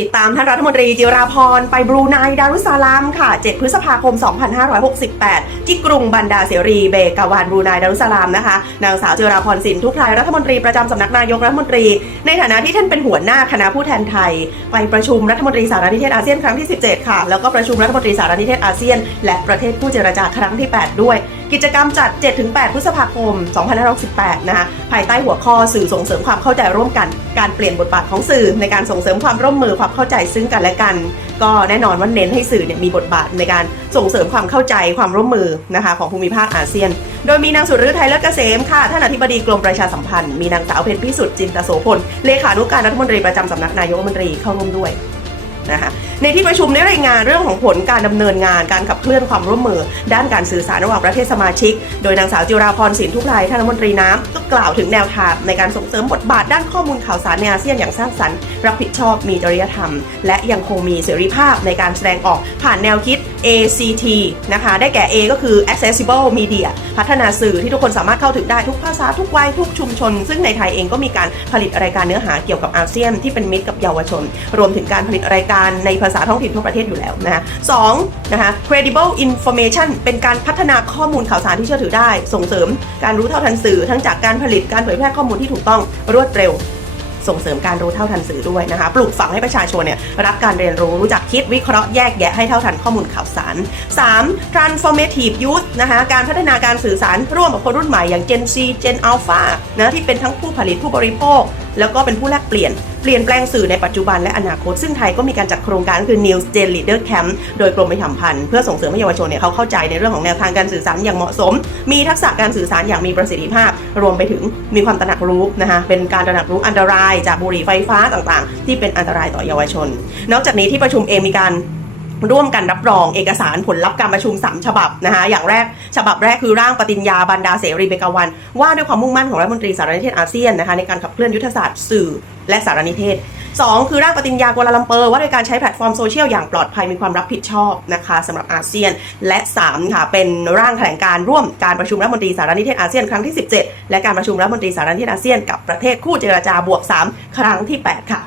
ติดตามท่านรัฐมนตรีจิราพรไปบรูไนดารุสสาลามค่ะ 7 พฤษภาคม 2568 ที่กรุงบันดาเสรีเบกาวานบรูไนดารุสสาลามนะคะ นางสาวจิราพรสินทุพไพรรัฐมนตรีประจำสำนักนายกรัฐมนตรี ในฐานะที่ท่านเป็นหัวหน้าคณะผู้แทนไทย ไปประชุมรัฐมนตรีสารนิเทศอาเซียนครั้งที่ 17 ค่ะ แล้วก็ประชุมรัฐมนตรีสารนิเทศอาเซียน และประเทศผู้เจรจาครั้งที่ 8 ด้วย กิจกรรมจัด 7-8 พฤษภาคม 2568 นะคะ ภายใต้หัวข้อสื่อส่งเสริมความเข้าใจร่วมกัน การเปลี่ยนบทบาทของสื่อ ในการส่งเสริมความร่วมมือความเข้าใจซึ่งกันและกัน ก็แน่นอนว่าเน้นให้สื่อเนี่ยมีบทบาทในการส่งเสริมความเข้าใจความร่วมมือนะคะของภูมิภาคอาเซียน โดยมีนางสุรฤทัยเลิศเกษมค่ะ ท่านอธิบดีกรมประชาสัมพันธ์ มีนางสาวเพชรพิสุทธิ์จินตโสพล เลขานุการรัฐมนตรีประจำสำนักนายกรัฐมนตรีเข้าร่วมด้วย นะคะในที่ประชุมได้รายงานเรื่องของผลการดำเนินงานการขับเคลื่อนความร่วมมือ ด้านการสื่อสารระหว่างประเทศสมาชิก โดยนางสาวจิราพรสินทุพไพรท่านรัฐมนตรีน้ำก็กล่าวถึงแนวทางในการส่งเสริมบทบาทด้านข้อมูลข่าวสารในอาเซียนอย่างสร้างสรรค์รับผิดชอบมีจริยธรรม และยังคงมีเสรีภาพในการแสดงออกผ่านแนวคิด ACT นะคะได้แก่ A ก็คือ accessible media พัฒนาสื่อที่ทุกคนสามารถเข้าถึงได้ทุกภาษาทุกวัยทุกชุมชน ซึ่งในไทยเองก็มีการผลิตรายการเนื้อหาเกี่ยวกับอาเซียนที่เป็นมิตรกับเยาวชน รวมถึงการผลิตรายการในภาษาท้องถิ่นทั่วประเทศอยู่แล้วนะคะสองนะคะ credible information เป็นการพัฒนาข้อมูลข่าวสารที่เชื่อถือได้ ส่งเสริมการรู้เท่าทันสื่อทั้งจากการผลิตการเผยแพร่ข้อมูลที่ถูกต้องรวดเร็ว ส่งเสริมการรู้เท่าทันสื่อด้วยนะคะ ปลูกฝังให้ประชาชนเนี่ยรักการเรียนรู้รู้จักคิดวิเคราะห์แยกแยะให้เท่าทันข้อมูลข่าวสาร 3. transformative youth นะคะการพัฒนาการสื่อสารร่วมกับคนรุ่นใหม่อย่าง Gen Z Gen Alpha นะที่เป็นทั้งผู้ผลิตผู้บริโภค แล้วก็เป็นผู้แลกเปลี่ยนเปลี่ยนแปลงสื่อในปัจจุบันและอนาคต ซึ่งไทยก็มีการจัดโครงการคือ News Gen Leader Camp โดยกรมประชาสัมพันธ์เพื่อส่งเสริมให้เยาวชนเนี่ยเขาเข้าใจในเรื่องของแนวทางการสื่อสารอย่างเหมาะสม มีทักษะการสื่อสารอย่างมีประสิทธิภาพ รวมไปถึงมีความตระหนักรู้นะคะเป็นการตระหนักรู้อันตรายจากบุหรี่ไฟฟ้าต่างๆ ที่เป็นอันตรายต่อเยาวชน นอกจากนี้ที่ประชุมเองมีการ ร่วมกันรับรองเอกสารผลลัพธ์การประชุม 3 ฉบับนะคะอย่างแรกฉบับแรกคือร่างปฏิญญาบรรดาเสรีเบกาวัน ว่าด้วยความมุ่งมั่นของรัฐมนตรีสารนิเทศอาเซียนนะคะในการขับเคลื่อนยุทธศาสตร์สื่อและสารนิเทศ 2 คือร่างปฏิญญากัวลาลัมเปอร์ว่าด้วยการใช้แพลตฟอร์มโซเชียลอย่างปลอดภัยมีความรับผิดชอบนะคะสำหรับอาเซียน และ 3 ค่ะ เป็นร่างแถลงการร่วมการประชุมรัฐมนตรีสารนิเทศอาเซียนครั้งที่ 17 และการประชุมรัฐมนตรีสารนิเทศอาเซียนกับประเทศคู่เจรจาบวก 3 ครั้งที่ 8 ค่ะ